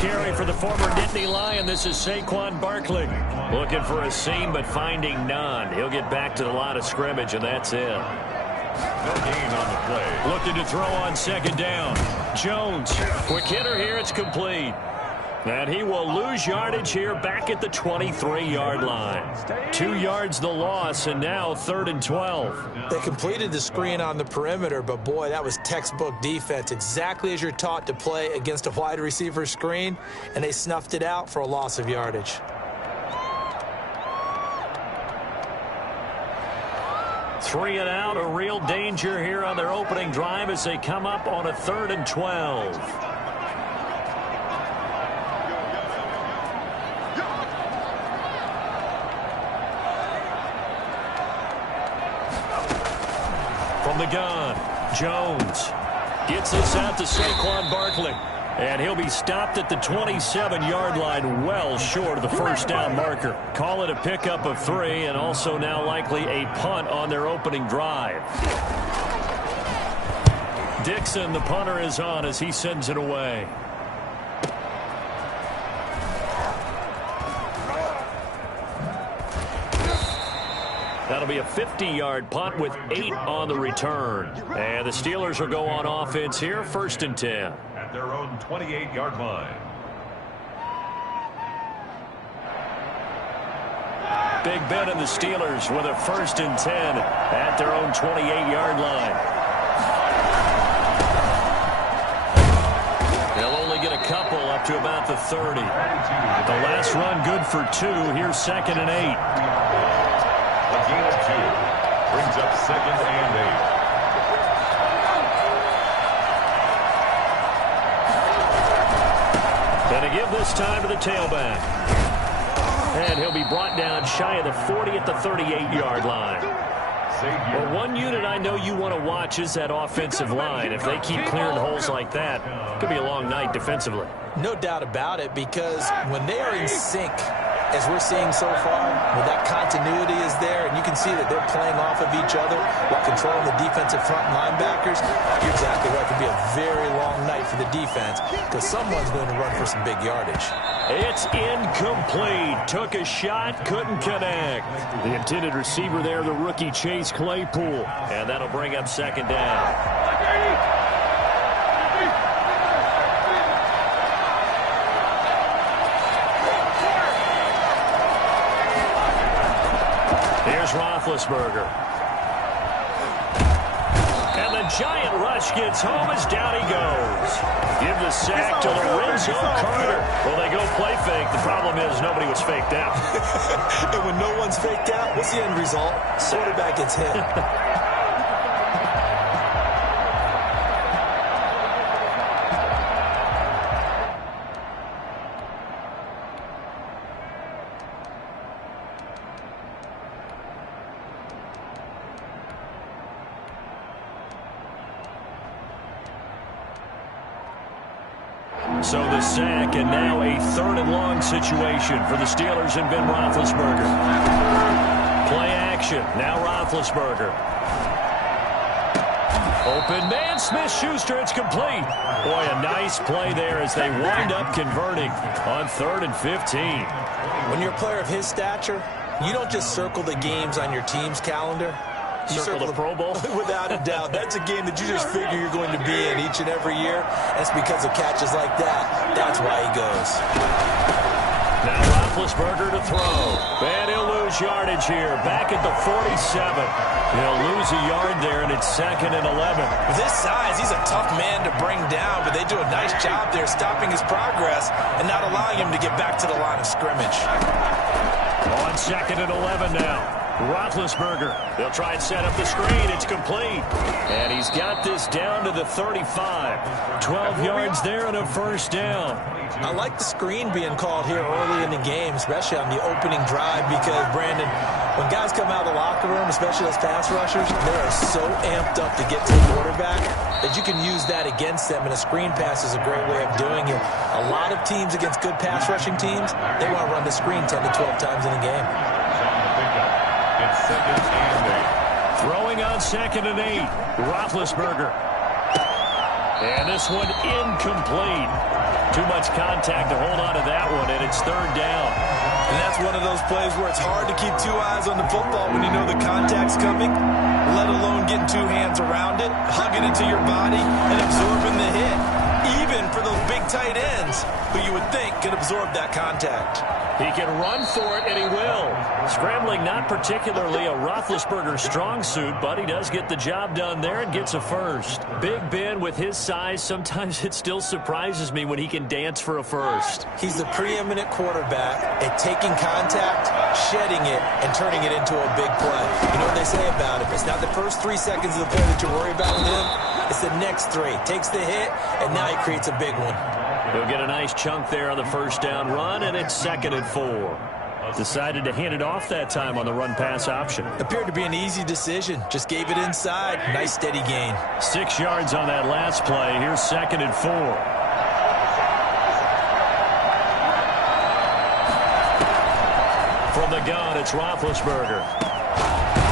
carry for the former Nittany Lion. This is Saquon Barkley. Looking for a seam, but finding none. He'll get back to the line of scrimmage, and that's it. No gain on the play. Looking to throw on second down. Jones. Quick hitter here. It's complete. And he will lose yardage here back at the 23-yard line. 2 yards the loss, and now 3rd and 12. They completed the screen on the perimeter, but boy, that was textbook defense. Exactly as you're taught to play against a wide receiver screen, and they snuffed it out for a loss of yardage. Three and out, a real danger here on their opening drive as they come up on a 3rd and 12. From the gun, Jones gets this out to Saquon Barkley. And he'll be stopped at the 27-yard line, well short of the first down marker. Call it a pickup of 3, and also now likely a punt on their opening drive. Dixon, the punter, is on as he sends it away. That'll be a 50-yard punt with 8 on the return. And the Steelers will go on offense here, 1st and 10. At their own 28-yard line. Big Ben and the Steelers with a 1st and 10 at their own 28-yard line. They'll only get a couple up to about the 30. The last run good for 2. Here's 2nd and 8. A gain of 2 brings up 2nd and 8. And to give this time to the tailback. And he'll be brought down shy of the 40 at the 38-yard line. Well, one unit I know you want to watch is that offensive line. If they keep clearing holes like that, it could be a long night defensively. No doubt about it, because when they are in sync, as we're seeing so far, when that continuity is there, and you can see that they're playing off of each other while controlling the defensive front linebackers, you're exactly right. It could be a very long night for the defense because someone's going to run for some big yardage. It's incomplete. Took a shot, couldn't connect. The intended receiver there, the rookie Chase Claypool. And that'll bring up 2nd down. Here's Roethlisberger. And the giant rush gets home as down he goes. Give the sack to Lorenzo Carter. Well, they go play fake. The problem is nobody was faked out. And when no one's faked out, what's the end result? Quarterback gets hit. So the sack, and now a 3rd and long situation for the Steelers and Ben Roethlisberger. Play action. Now Roethlisberger. Open man, Smith-Schuster. It's complete. Boy, a nice play there as they wind up converting on 3rd and 15. When you're a player of his stature, you don't just circle the games on your team's calendar. You circle the Pro Bowl? Without a doubt. That's a game that you just figure you're going to be in each and every year. That's because of catches like that. That's why he goes. Now Roethlisberger to throw. And he'll lose yardage here. Back at the 47. He'll lose a yard there, and it's 2nd and 11. With his size, he's a tough man to bring down, but they do a nice job there stopping his progress and not allowing him to get back to the line of scrimmage. On 2nd and 11 now. Roethlisberger. They'll try and set up the screen. It's complete. And he's got this down to the 35. 12 yards there and a 1st down. I like the screen being called here early in the game, especially on the opening drive, because, Brandon, when guys come out of the locker room, especially those pass rushers, they are so amped up to get to the quarterback that you can use that against them, and a screen pass is a great way of doing it. A lot of teams against good pass rushing teams, they want to run the screen 10 to 12 times in a game. It's 2nd and 8. Throwing on 2nd and 8. Roethlisberger. And this one incomplete. Too much contact to hold on to that one, and it's third down. And that's one of those plays where it's hard to keep two eyes on the football when you know the contact's coming, let alone getting two hands around it, hugging it to your body, and absorbing the hit. Even for those big tight ends who you would think could absorb that contact. He can run for it, and he will. Scrambling not particularly a Roethlisberger strong suit, but he does get the job done there and gets a first. Big Ben, with his size, sometimes it still surprises me when he can dance for a first. He's the preeminent quarterback at taking contact, shedding it, and turning it into a big play. You know what they say about him? It's not the first 3 seconds of the play that you worry about with him. It's the next 3. Takes the hit, and now he creates a big one. He'll get a nice chunk there on the first down run, and it's 2nd and 4. Decided to hand it off that time on the run-pass option. Appeared to be an easy decision. Just gave it inside. Nice steady gain. 6 yards on that last play. Here's 2nd and 4. From the gun, it's Roethlisberger.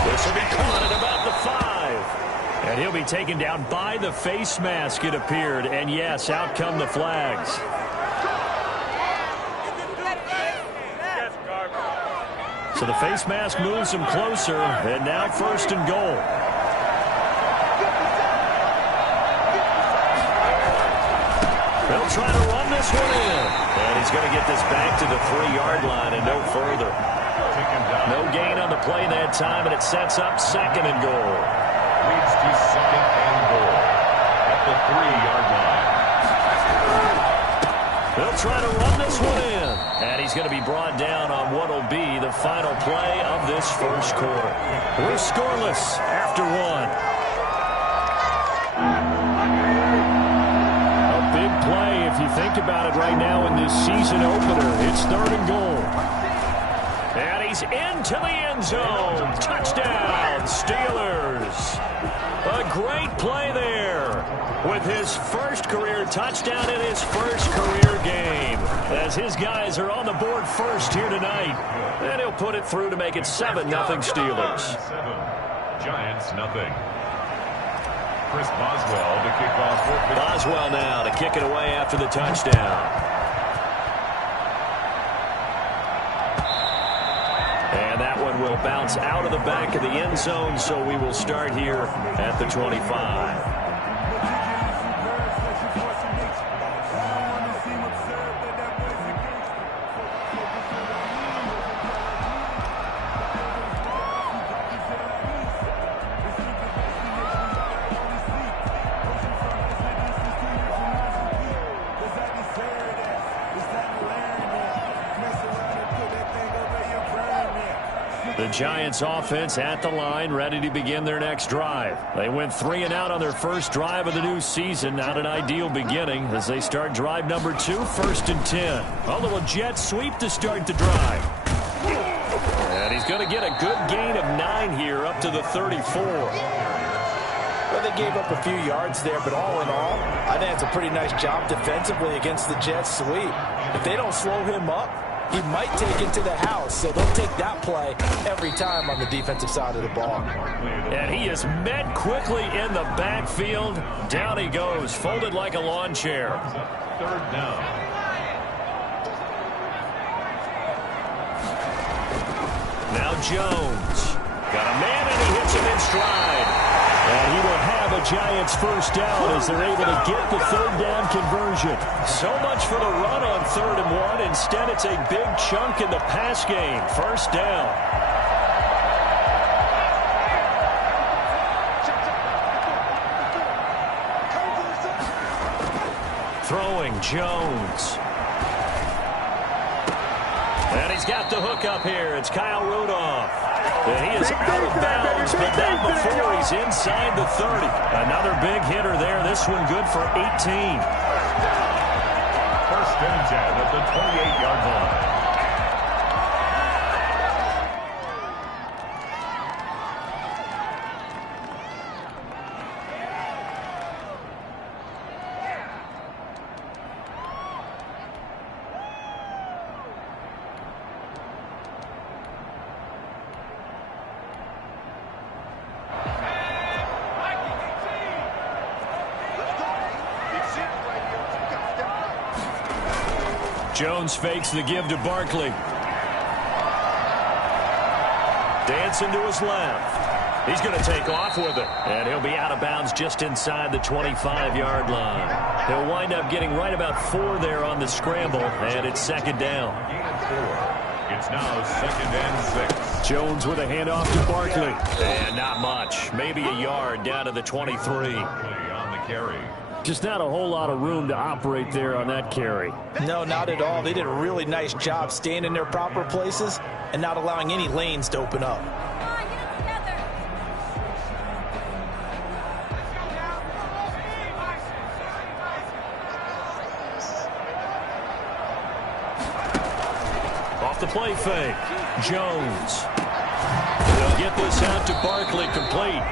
This will be caught at about the 5. And he'll be taken down by the face mask, it appeared. And yes, out come the flags. So the face mask moves him closer, and now 1st and goal. They'll try to run this one in. And he's going to get this back to the 3-yard line and no further. No gain on the play that time, and it sets up 2nd and goal. Leads to 2nd and goal at the 3-yard line. They'll try to run this one in. And he's going to be brought down on what will be the final play of this first quarter. We're scoreless after 1. A big play if you think about it right now in this season opener. It's 3rd and goal. And he's into the end zone. Touchdown, Steelers. A great play there with his first career touchdown in his first career game. As his guys are on the board first here tonight. And he'll put it through to make it 7-0 Steelers. 7, Giants nothing. Chris Boswell to kick off. Boswell now to kick it away after the touchdown. And that one will bounce out of the back of the end zone, so we will start here at the 25. The Giants offense at the line, ready to begin their next drive. They went 3 and out on their first drive of the new season. Not an ideal beginning as they start drive number 2, 1st and 10. A little jet sweep to start the drive. And he's going to get a good gain of 9 here up to the 34. Well, they gave up a few yards there, but all in all, I think it's a pretty nice job defensively against the jet sweep. If they don't slow him up, he might take it to the house, so they'll take that play every time on the defensive side of the ball. And he is met quickly in the backfield. Down he goes, folded like a lawn chair. 3rd down. Now Jones. Got a man, and he hits him in stride. And he will have a Giants first down as they're able to get the 3rd down conversion. So much for the run on 3rd and 1. Instead, it's a big chunk in the pass game. First down. Throwing Jones. And he's got the hook up here. It's Kyle Rudolph. And he is out of bounds, but not before he's inside the 30. Another big hitter there. This one good for 18. 1st and 10 at the 28-yard line. Jones fakes the give to Barkley. Dancing to his left. He's going to take off with it. And he'll be out of bounds just inside the 25-yard line. He'll wind up getting right about 4 there on the scramble, and it's second down. It's now 2nd and 6. Jones with a handoff to Barkley. And not much. Maybe a yard down to the 23. On the carry. Just not a whole lot of room to operate there on that carry. No, not at all. They did a really nice job staying in their proper places and not allowing any lanes to open up. Off the play fake. Jones. They'll get this out to Barkley complete.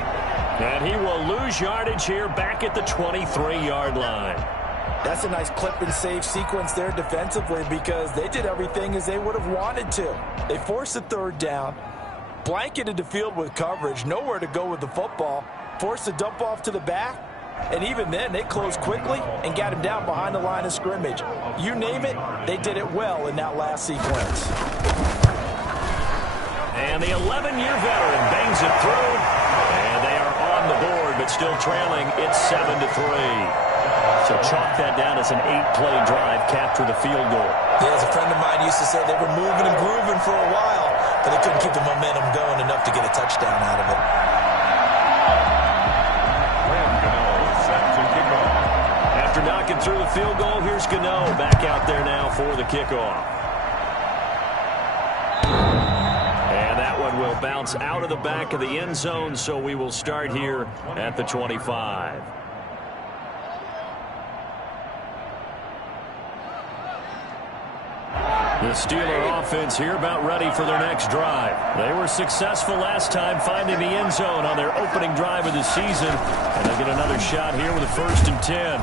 And he will lose yardage here back at the 23-yard line. That's a nice clip and save sequence there defensively because they did everything as they would have wanted to. They forced the 3rd down, blanketed the field with coverage, nowhere to go with the football, forced the dump off to the back, and even then they closed quickly and got him down behind the line of scrimmage. You name it, they did it well in that last sequence. And the 11-year veteran bangs it through, and they are on the board but still trailing. It's 7-3. So chalk that down as an 8-play drive, capture the field goal. Yeah, as a friend of mine used to say, they were moving and grooving for a while, but they couldn't keep the momentum going enough to get a touchdown out of it. Set to kick off. After knocking through the field goal, here's Gano back out there now for the kickoff. And that one will bounce out of the back of the end zone, so we will start here at the 25. The Steeler offense here about ready for their next drive. They were successful last time finding the end zone on their opening drive of the season. And they'll get another shot here with a 1st and 10.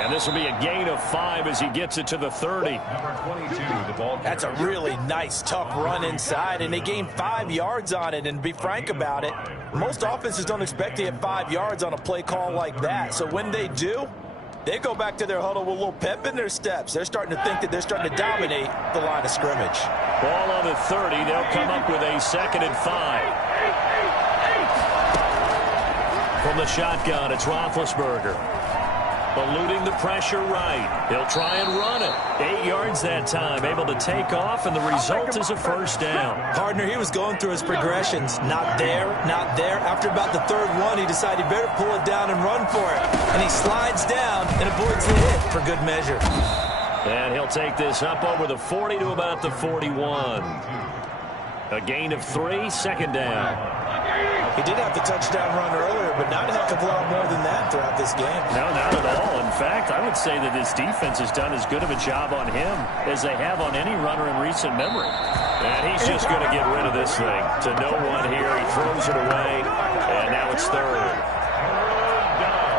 And this will be a gain of 5 as he gets it to the 30. Number 22, the ball carrier. That's a really nice, tough run inside, and they gained 5 yards on it. And to be frank about it, most offenses don't expect to get 5 yards on a play call like that. So when they do, they go back to their huddle with a little pep in their steps. They're starting to think that they're starting to dominate the line of scrimmage. Ball on the 30. They'll come up with a 2nd and 5. From the shotgun, it's Roethlisberger. Eluding the pressure right. He'll try and run it. 8 yards that time. Able to take off, and the result is a 1st down. Partner, he was going through his progressions. Not there, not there. After about the 3rd one, he decided he better pull it down and run for it. And he slides down and avoids the hit for good measure. And he'll take this up over the 40 to about the 41. A gain of 3, 2nd down. He did have the touchdown run earlier, but not a heck of a lot more than that throughout this game. No, not at all. In fact, I would say that this defense has done as good of a job on him as they have on any runner in recent memory. And he's just going to get rid of this thing. To no one here. He throws it away, and now it's 3rd. 3rd down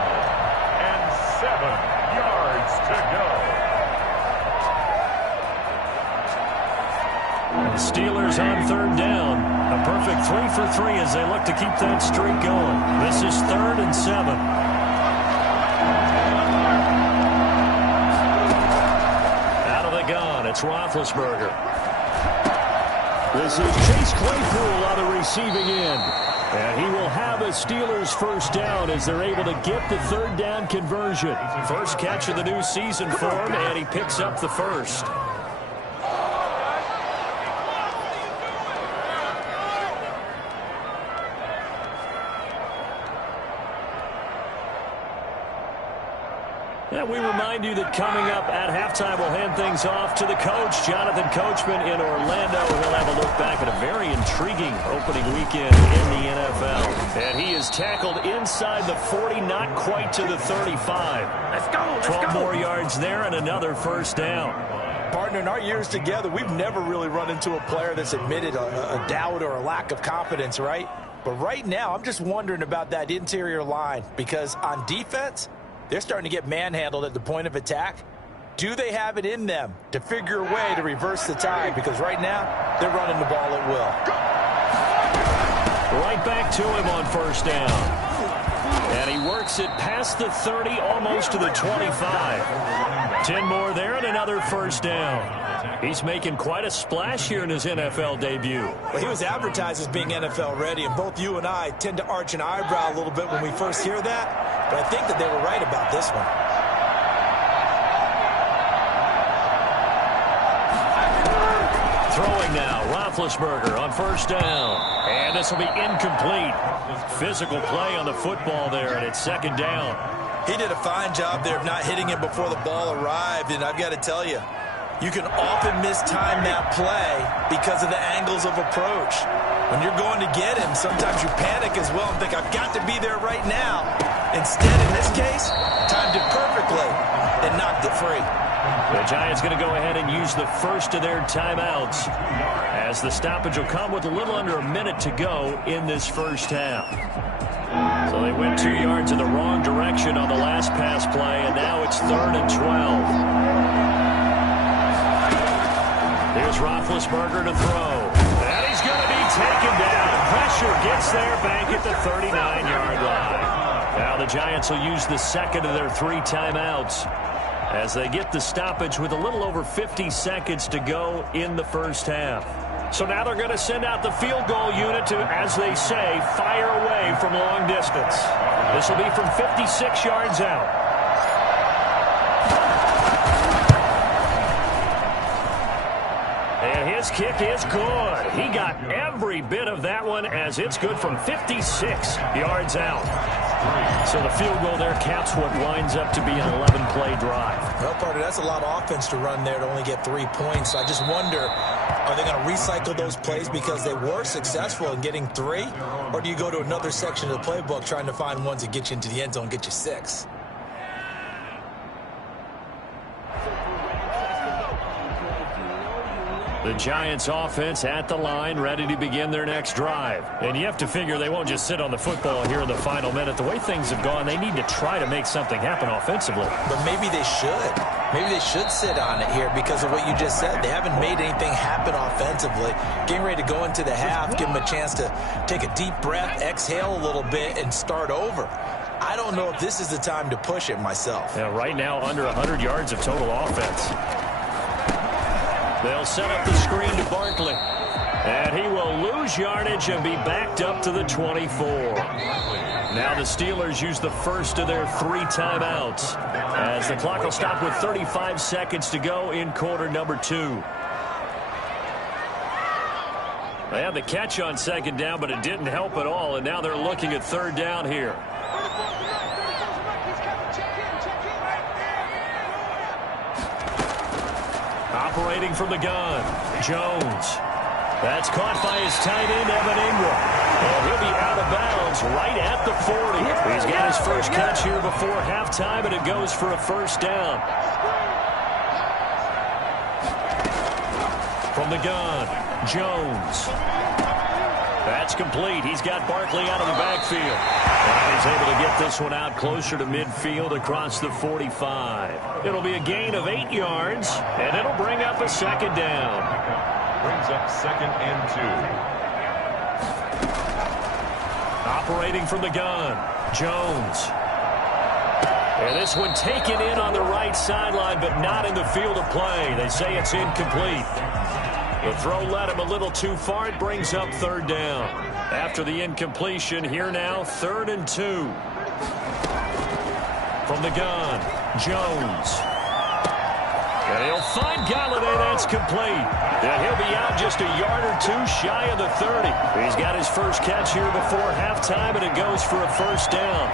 and 7 yards to go. The Steelers on 3rd down. A perfect 3 for 3 as they look to keep that streak going. This is 3rd and 7. Out of the gun, it's Roethlisberger. This is Chase Claypool on the receiving end. And he will have a Steelers 1st down as they're able to get the 3rd down conversion. First catch of the new season for him, and he picks up the 1st. And we remind you that coming up at halftime, we'll hand things off to the coach, Jonathan Coachman in Orlando. He'll have a look back at a very intriguing opening weekend in the NFL. And he is tackled inside the 40, not quite to the 35. Let's go. 12 more yards there and another 1st down. Partner, in our years together, we've never really run into a player that's admitted a doubt or a lack of confidence, right? But right now, I'm just wondering about that interior line because on defense, they're starting to get manhandled at the point of attack. Do they have it in them to figure a way to reverse the tide? Because right now, they're running the ball at will. Right back to him on 1st down. And he works it past the 30, almost to the 25. 10 more there and another first down. He's making quite a splash here in his NFL debut. Well, he was advertised as being NFL ready, and both you and I tend to arch an eyebrow a little bit when we first hear that, but I think that they were right about this one. Throwing now, Roethlisberger on first down. And this will be incomplete. Physical play on the football there, and it's second down. He did a fine job there of not hitting him before the ball arrived, and I've got to tell you, you can often mistime that play because of the angles of approach. When you're going to get him, sometimes you panic as well and think, I've got to be there right now. Instead, in this case, timed it perfectly and knocked it free. The Giants going to go ahead and use the first of their timeouts, as the stoppage will come with a little under a minute to go in this first half. So they went 2 yards in the wrong direction on the last pass play, and now it's 3rd and 12. Here's Roethlisberger to throw. And he's going to be taken down. Pressure gets there back at the 39-yard line. Now the Giants will use the second of their 3 timeouts as they get the stoppage with a little over 50 seconds to go in the first half. So now they're going to send out the field goal unit to, as they say, fire away from long distance. This will be from 56 yards out. And his kick is good. He got every bit of that one, as it's good from 56 yards out. So the field goal there caps what winds up to be an 11-play drive. Well, Carter, that's a lot of offense to run there to only get 3 points. I just wonder, are they going to recycle those plays because they were successful in getting 3? Or do you go to another section of the playbook trying to find ones that get you into the end zone and get you 6? The Giants offense at the line, ready to begin their next drive. And you have to figure they won't just sit on the football here in the final minute. The way things have gone, they need to try to make something happen offensively. But maybe they should. Maybe they should sit on it here because of what you just said. They haven't made anything happen offensively. Getting ready to go into the half, give them a chance to take a deep breath, exhale a little bit, and start over. I don't know if this is the time to push it myself. Yeah, right now, under 100 yards of total offense. They'll set up the screen to Barkley. And he will lose yardage and be backed up to the 24. Now the Steelers use the first of their 3 timeouts, as the clock will stop with 35 seconds to go in quarter number 2. They had the catch on second down, but it didn't help at all, and now they're looking at 3rd down here. Operating from the gun, Jones. That's caught by his tight end, Evan Ingram. And he'll be out of bounds right at the 40. He's got his first catch here before halftime, and it goes for a first down. From the gun, Jones. That's complete. He's got Barkley out of the backfield. And he's able to get this one out closer to midfield across the 45. It'll be a gain of 8 yards, and it'll bring up a second down. Brings up 2nd and 2. Operating from the gun, Jones. And this one taken in on the right sideline, but not in the field of play. They say it's incomplete. The throw led him a little too far. It brings up 3rd down. After the incompletion, here now, 3rd and 2. From the gun, Jones. And he'll find Golladay. That's complete. And he'll be out just a yard or 2 shy of the 30. He's got his first catch here before halftime, and it goes for a first down.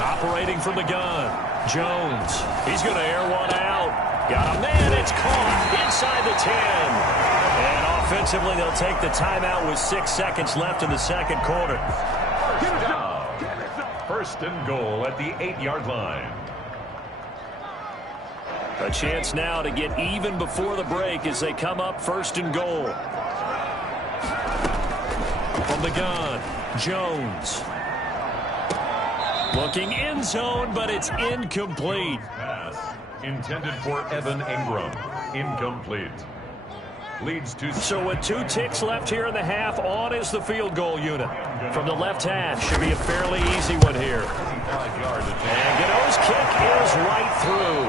Operating from the gun, Jones. He's going to air one out. Got a man. It's caught inside the 10. And offensively, they'll take the timeout with 6 seconds left in the second quarter. Down. 1st and goal at the 8-yard line. A chance now to get even before the break as they come up 1st and goal. From the gun, Jones. Looking end zone, but it's incomplete. Pass intended for Evan Ingram. Incomplete. leads to... So with 2 ticks left here in the half, on is the field goal unit. From the left hash, should be a fairly easy one here. And Gano's kick is right through.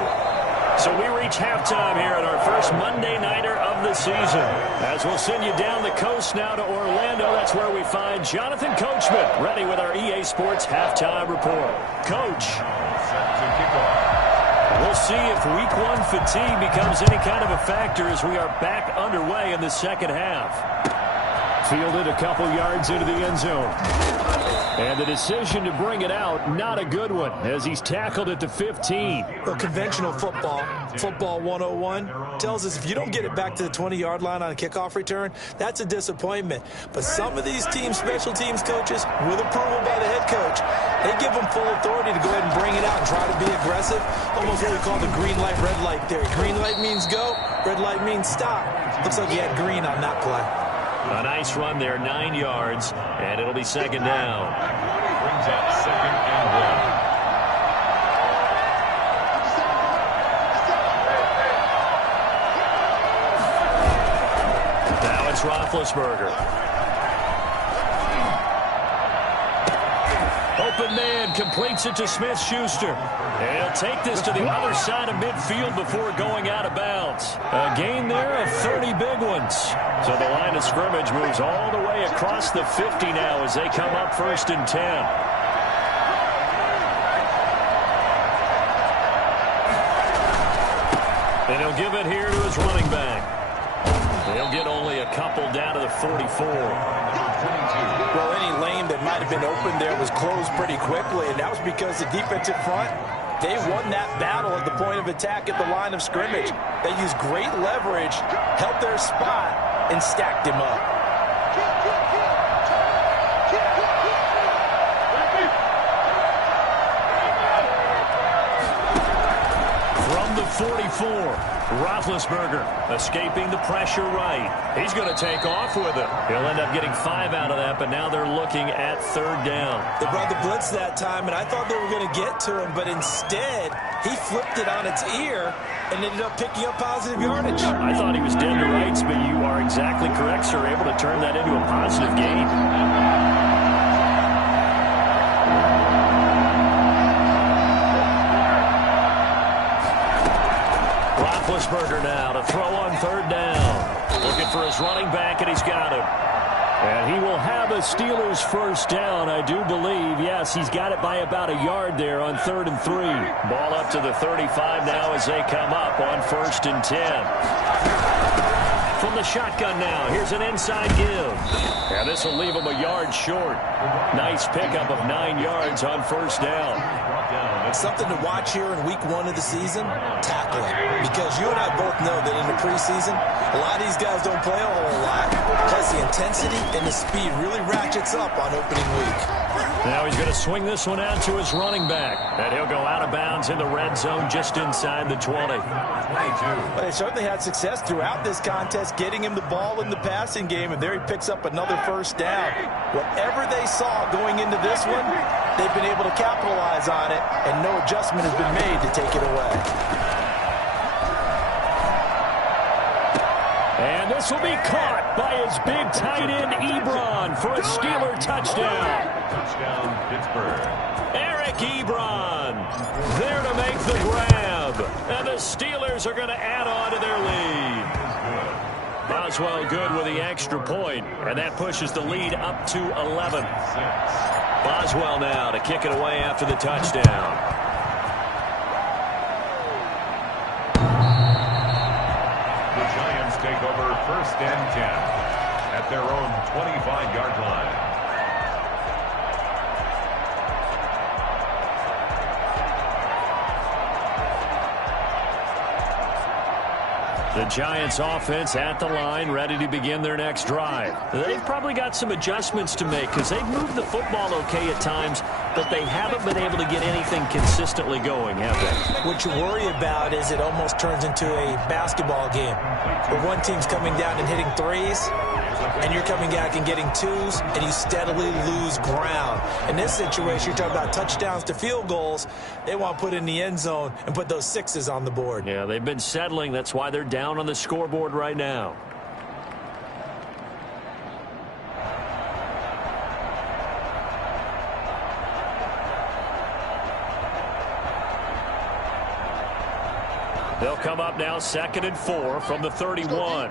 So we reach halftime here at our first Monday Nighter of the season. As we'll send you down the coast now to Orlando, that's where we find Jonathan Coachman, ready with our EA Sports Halftime Report. Coach. Set to kick off. We'll see if Week 1 fatigue becomes any kind of a factor as we are back underway in the second half. Fielded a couple yards into the end zone. And the decision to bring it out, not a good one, as he's tackled at the 15. Well, conventional football 101, tells us if you don't get it back to the 20-yard line on a kickoff return, that's a disappointment. But some of these teams, special teams coaches, with approval by the head coach, they give them full authority to go ahead and bring it out and try to be aggressive. Almost what we call the green light, red light theory. Green light means go, red light means stop. Looks like he had green on that play. A nice run there, 9 yards, and it'll be second down. Brings up second and 1. Now it's Roethlisberger. Open man completes it to Smith-Schuster. And he'll take this to the other side of midfield before going out of bounds. A gain there of 30 big ones. So the line of scrimmage moves all the way across the 50 now as they come up 1st and 10. And he'll give it here to his running back. He'll get only a couple down to the 44. Well, any lane that might have been open there was closed pretty quickly, and that was because the defensive front, they won that battle at the point of attack at the line of scrimmage. They used great leverage, held their spot, and stacked him up. From the 44, Roethlisberger escaping the pressure right. He's going to take off with it. He'll end up getting 5 out of that, but now they're looking at 3rd down. They brought the blitz that time, and I thought they were going to get to him, but instead, he flipped it on its ear and ended up picking up positive yardage. I thought he was dead to rights, but you are exactly correct, sir. Able to turn that into a positive gain. Roethlisberger now to throw on 3rd down. Looking for his running back, and he's got him. And he will have a Steelers 1st down, I do believe. Yes, he's got it by about a yard there on 3rd and 3. Ball up to the 35 now as they come up on 1st and 10. From the shotgun now, here's an inside give. And this will leave him a yard short. Nice pickup of 9 yards on 1st down. Something to watch here in week 1 of the season, tackling. Because you and I both know that in the preseason, a lot of these guys don't play a whole lot. Plus the intensity and the speed really ratchets up on opening week. Now he's going to swing this one out to his running back. And he'll go out of bounds in the red zone just inside the 20. Well, they certainly had success throughout this contest, getting him the ball in the passing game, and there he picks up another 1st down. Whatever they saw going into this one, they've been able to capitalize on it, and no adjustment has been made to take it away. And this will be caught by his big tight end, Ebron, for a Steeler touchdown. Touchdown, Pittsburgh. Eric Ebron there to make the grab. And the Steelers are going to add on to their lead. Boswell good with the extra point, and that pushes the lead up to 11. Boswell now to kick it away after the touchdown. The Giants take over 1st and 10 at their own 25-yard line. The Giants offense at the line, ready to begin their next drive. They've probably got some adjustments to make because they've moved the football okay at times, but they haven't been able to get anything consistently going, have they? What you worry about is it almost turns into a basketball game where one team's coming down and hitting threes, and you're coming back and getting twos, and you steadily lose ground. In this situation, you're talking about touchdowns to field goals. They want to put in the end zone and put those sixes on the board. Yeah, they've been settling. That's why they're down on the scoreboard right now. They'll come up now 2nd and 4 from the 31.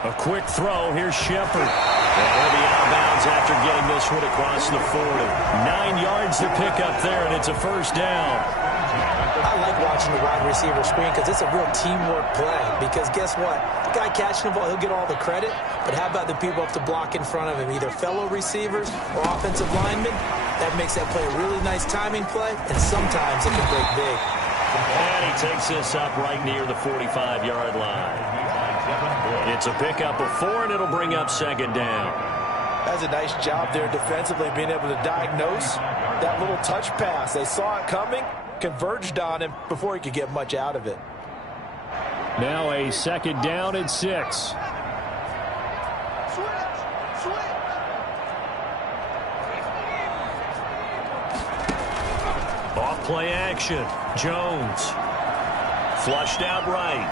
A quick throw. Here's Shepard. And he'll be out of bounds after getting this one across the 40. 9 yards to pick up there, and it's a first down. I like watching the wide receiver screen because it's a real teamwork play. Because guess what? The guy catching the ball, he'll get all the credit. But how about the people up to block in front of him, either fellow receivers or offensive linemen? That makes that play a really nice timing play, and sometimes it can break big. And he takes this up right near the 45-yard line. It's a pickup of 4, and it'll bring up 2nd down. That's a nice job there defensively, being able to diagnose that little touch pass. They saw it coming, converged on him before he could get much out of it. Now a 2nd down and 6. Off play action. Jones. Flushed out right.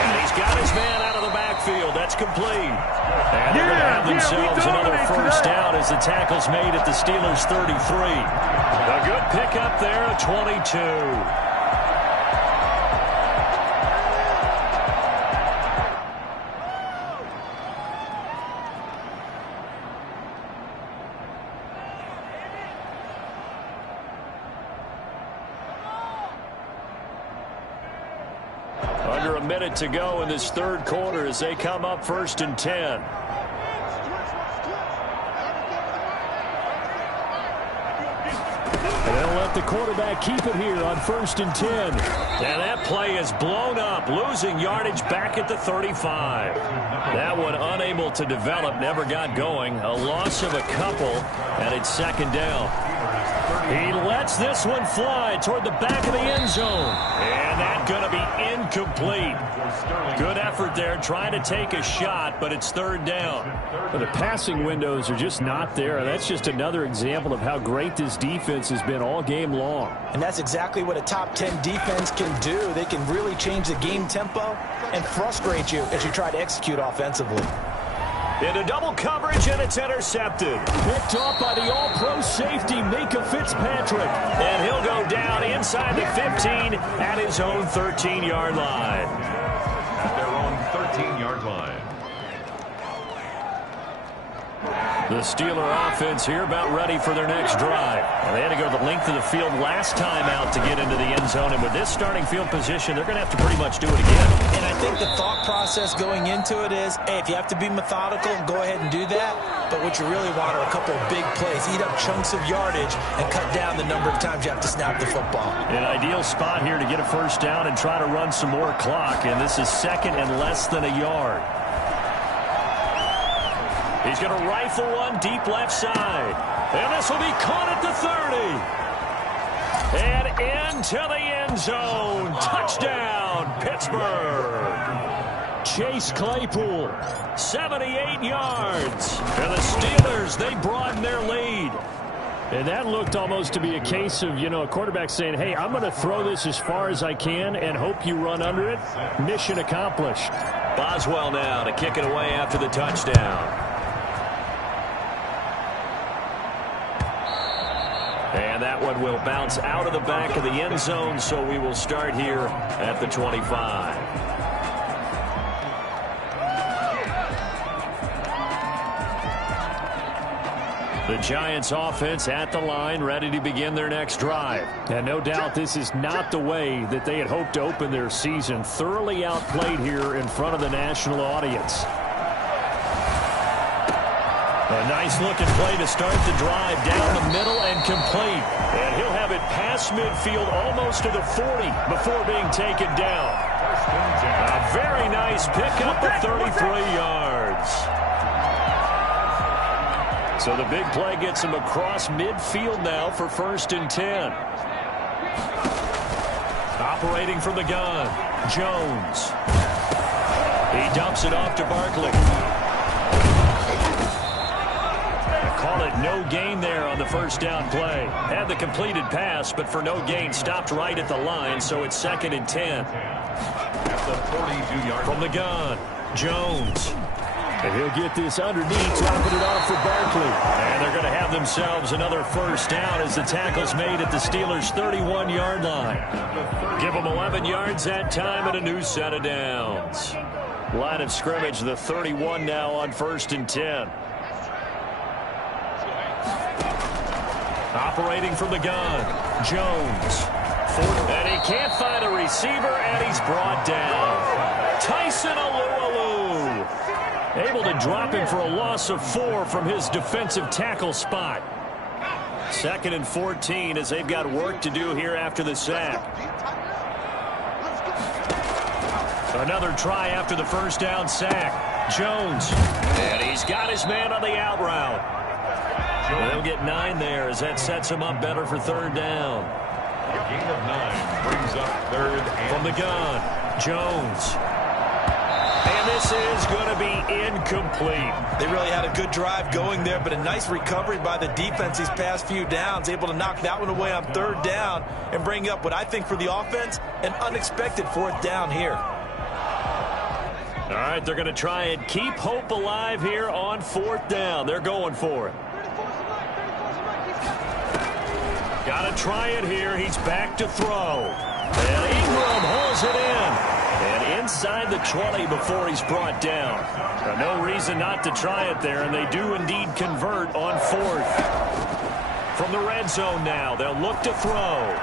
And he's got his man out of the backfield. That's complete. And they're going to have themselves another first down as the tackle's made at the Steelers' 33. A good pickup there at 22. Under a minute to go in this 3rd quarter as they come up 1st and 10. And they'll let the quarterback keep it here on 1st and 10. And that play is blown up, losing yardage back at the 35. That one unable to develop, never got going. A loss of a couple, and it's 2nd down. He lets this one fly toward the back of the end zone. And that's going to be incomplete. Good effort there trying to take a shot, but it's 3rd down. Well, the passing windows are just not there. That's just another example of how great this defense has been all game long. And that's exactly what a top 10 defense can do. They can really change the game tempo and frustrate you as you try to execute offensively. Into double coverage, and it's intercepted. Picked off by the all-pro safety, Minkah Fitzpatrick. And he'll go down inside the 15 at his own 13-yard line. At their own 13-yard line. The Steeler offense here about ready for their next drive. Well, they had to go the length of the field last time out to get into the end zone. And with this starting field position, they're going to have to pretty much do it again. And I think the thought process going into it is, hey, if you have to be methodical, go ahead and do that. But what you really want are a couple of big plays. Eat up chunks of yardage and cut down the number of times you have to snap the football. An ideal spot here to get a first down and try to run some more clock. And this is 2nd and less than a yard. He's going to rifle one deep left side. And this will be caught at the 30. And into the end zone. Touchdown, Pittsburgh. Chase Claypool, 78 yards. And the Steelers, they broaden their lead. And that looked almost to be a case of, a quarterback saying, hey, I'm going to throw this as far as I can and hope you run under it. Mission accomplished. Boswell now to kick it away after the touchdown. And that one will bounce out of the back of the end zone, so we will start here at the 25. The Giants offense at the line, ready to begin their next drive. And no doubt this is not the way that they had hoped to open their season. Thoroughly outplayed here in front of the national audience. A nice-looking play to start the drive down the middle and complete. And he'll have it past midfield almost to the 40 before being taken down. A very nice pickup of 33 yards. So the big play gets him across midfield now for 1st and 10. Operating from the gun, Jones. He dumps it off to Barkley. Call it no gain there on the first down play. Had the completed pass, but for no gain, stopped right at the line, so it's 2nd and 10. At the 42-yard from the gun, Jones. And he'll get this underneath, topping it off for Barkley. And they're going to have themselves another first down as the tackle's made at the Steelers' 31-yard line. Give them 11 yards that time and a new set of downs. Line of scrimmage, the 31 now on 1st and 10. Operating from the gun, Jones. And he can't find a receiver, and he's brought down. Tyson Alualu. Able to drop him for a loss of 4 from his defensive tackle spot. 2nd and 14 as they've got work to do here after the sack. Another try after the first down sack. Jones. And he's got his man on the out route. And they'll get 9 there as that sets him up better for 3rd down. Gain of 9 brings up 3rd and from the gun, Jones. And this is going to be incomplete. They really had a good drive going there, but a nice recovery by the defense these past few downs, able to knock that one away on 3rd down and bring up what I think for the offense, an unexpected 4th down here. All right, they're going to try and keep hope alive here on 4th down. They're going for it. Got to try it here. He's back to throw. And Ingram holds it in. And inside the 20 before he's brought down. No reason not to try it there, and they do indeed convert on 4th. From the red zone now, they'll look to throw.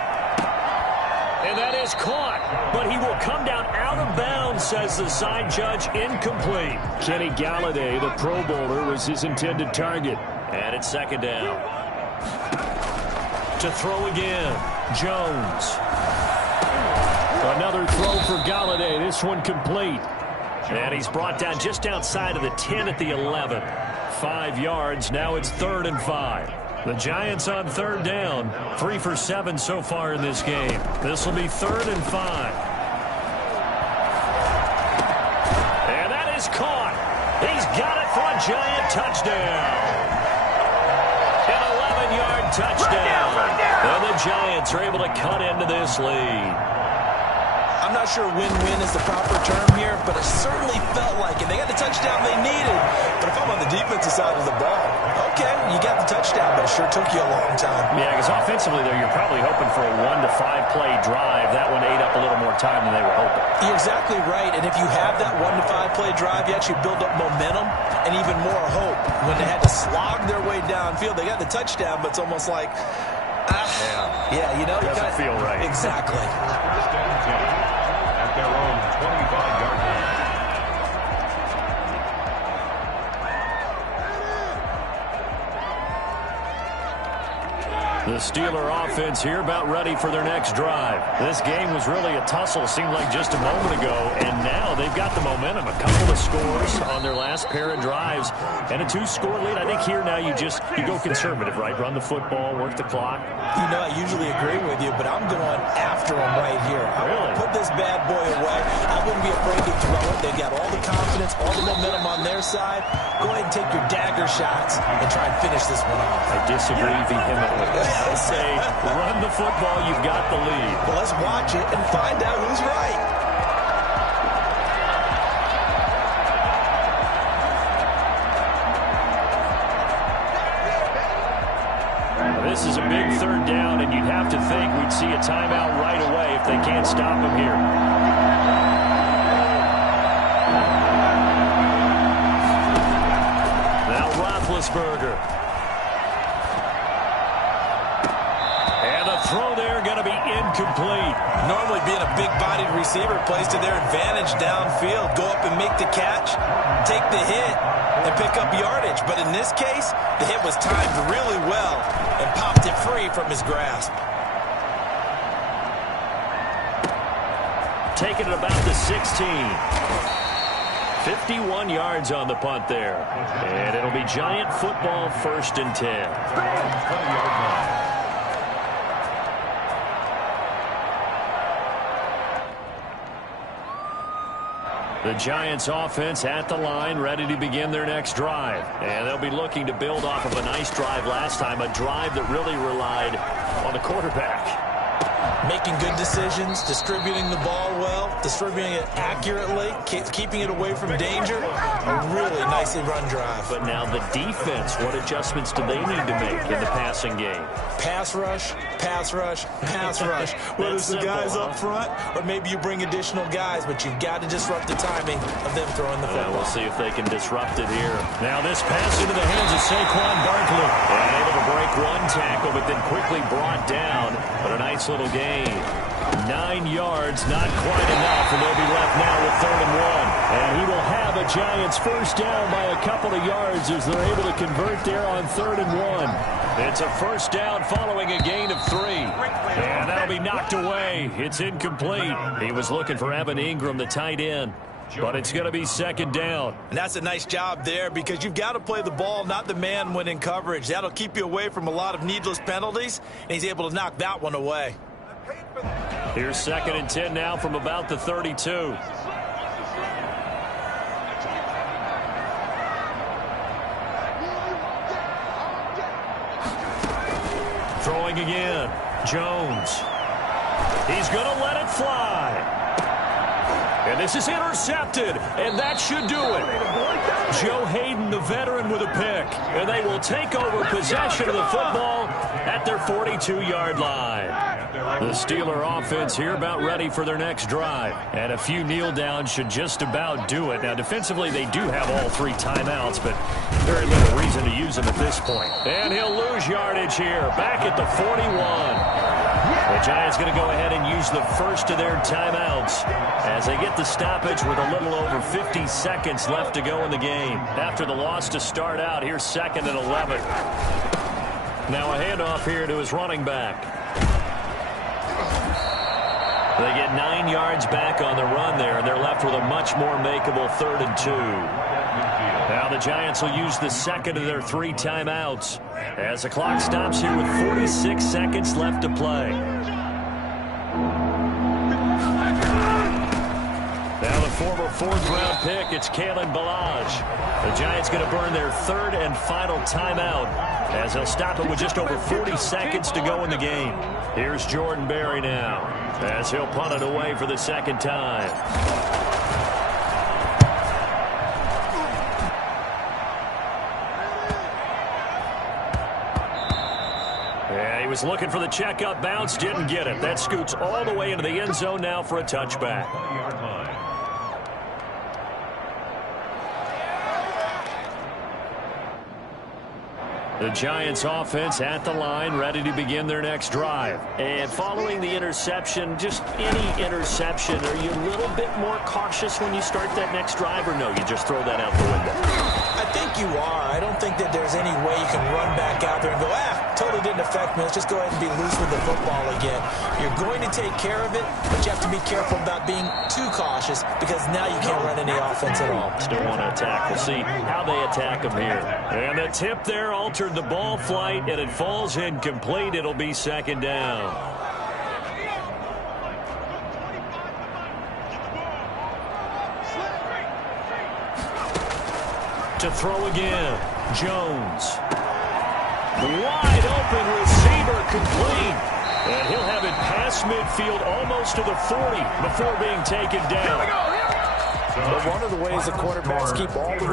And that is caught, but he will come down out of bounds, says the side judge, incomplete. Kenny Galladay, the Pro Bowler, was his intended target. And it's 2nd down. To throw again, Jones. Another throw for Galladay, this one complete. And he's brought down just outside of the 10 at the 11. 5 yards, now it's 3rd and 5. The Giants on 3rd down, 3 for 7 so far in this game. This will be 3rd and 5. And that is caught. He's got it for a Giant touchdown. An 11-yard touchdown. And the Giants are able to cut into this lead. I'm not sure win-win is the proper term here, but it certainly felt like it. They got the touchdown they needed, but if I'm on the defensive side of the ball, okay, you got the touchdown, but it sure took you a long time. Yeah, because offensively there, you're probably hoping for a 1 to 5 play drive. That one ate up a little more time than they were hoping. You're exactly right, and if you have that 1 to 5 play drive, you actually build up momentum and even more hope. When they had to slog their way downfield, they got the touchdown, but it's almost like, yeah, you know, doesn't feel right. Exactly. 1st and 10 at their own 25-yard line. The Steeler offense here about ready for their next drive. This game was really a tussle, seemed like just a moment ago, and now they've got the momentum. A couple of scores on their last pair of drives and a 2-score lead. I think here now you go conservative, right? Run the football, work the clock. You know, I usually agree with you, but I'm going after them right here. I want to put this bad boy away. I wouldn't be afraid to throw it. They've got all the confidence, all the momentum on their side. Go ahead and take your dagger shots and try and finish this one off. I disagree vehemently. I say run the football, you've got the lead. Well, let's watch it and find out who's right. This is a big 3rd down, and you'd have to think we'd see a timeout right away if they can't stop him here. Now Roethlisberger. And the throw there going to be incomplete. Normally being a big-bodied receiver plays to their advantage downfield. Go up and make the catch, take the hit, and pick up yardage. But in this case, the hit was timed really well and popped it free from his grasp. Taking it about the 16. 51 yards on the punt there. And it'll be Giant football, 1st and 10. 20-yard line. The Giants offense at the line, ready to begin their next drive. And they'll be looking to build off of a nice drive last time, a drive that really relied on the quarterback. Making good decisions, distributing the ball well, distributing it accurately, keeping it away from danger. A really nicely run drive. But now the defense, what adjustments do they need to make in the passing game? Pass rush, pass rush, pass rush. Whether it's the guys up front or maybe you bring additional guys, but you've got to disrupt the timing of them throwing the football. We'll see if they can disrupt it here. Now this pass into the hands of Saquon Barkley. And able to break one tackle, but then quickly brought down. But a nice little gain. 9 yards, not quite enough, and they'll be left now with 3rd and 1. And he will have a Giants first down by a couple of yards as they're able to convert there on 3rd and 1. It's a first down following a gain of 3. And that'll be knocked away. It's incomplete. He was looking for Evan Ingram, the tight end. But it's going to be 2nd down. And that's a nice job there because you've got to play the ball, not the man when in coverage. That'll keep you away from a lot of needless penalties, and he's able to knock that one away. Here's 2nd and 10 now from about the 32. Throwing again. Jones. He's going to let it fly. And this is intercepted, and that should do it. Joe Hayden, the veteran, with a pick. And they will take over possession of the football at their 42-yard line. The Steeler offense here about ready for their next drive. And a few kneel downs should just about do it. Now, defensively, they do have all 3 timeouts, but very little reason to use them at this point. And he'll lose yardage here, back at the 41. The Giants going to go ahead and use the first of their timeouts as they get the stoppage with a little over 50 seconds left to go in the game. After the loss to start out, here's 2nd and 11. Now a handoff here to his running back. They get 9 yards back on the run there, and they're left with a much more makeable 3rd and 2. Now the Giants will use the 2nd of their 3 timeouts as the clock stops here with 46 seconds left to play. Now the former 4th-round pick, it's Kalen Ballage. The Giants going to burn their 3rd and final timeout as they'll stop it with just over 40 seconds to go in the game. Here's Jordan Berry now as he'll punt it away for the 2nd time. He was looking for the checkup bounce, didn't get it. That scoots all the way into the end zone now for a touchback. The Giants offense at the line, ready to begin their next drive. And following the interception, just any interception, are you a little bit more cautious when you start that next drive, or no, you just throw that out the window? I think you are. I don't think that there's any way you can run back out there and go, totally didn't affect me. Let's just go ahead and be loose with the football again. You're going to take care of it, but you have to be careful about being too cautious because now you can't run any offense at all. Still want to attack. We'll see how they attack them here. And the tip there altered the ball flight, and it falls incomplete. It'll be 2nd down. To throw again, Jones. Wide open receiver, complete. And he'll have it past midfield almost to the 40 before being taken down. But one of the ways the quarterbacks keep all the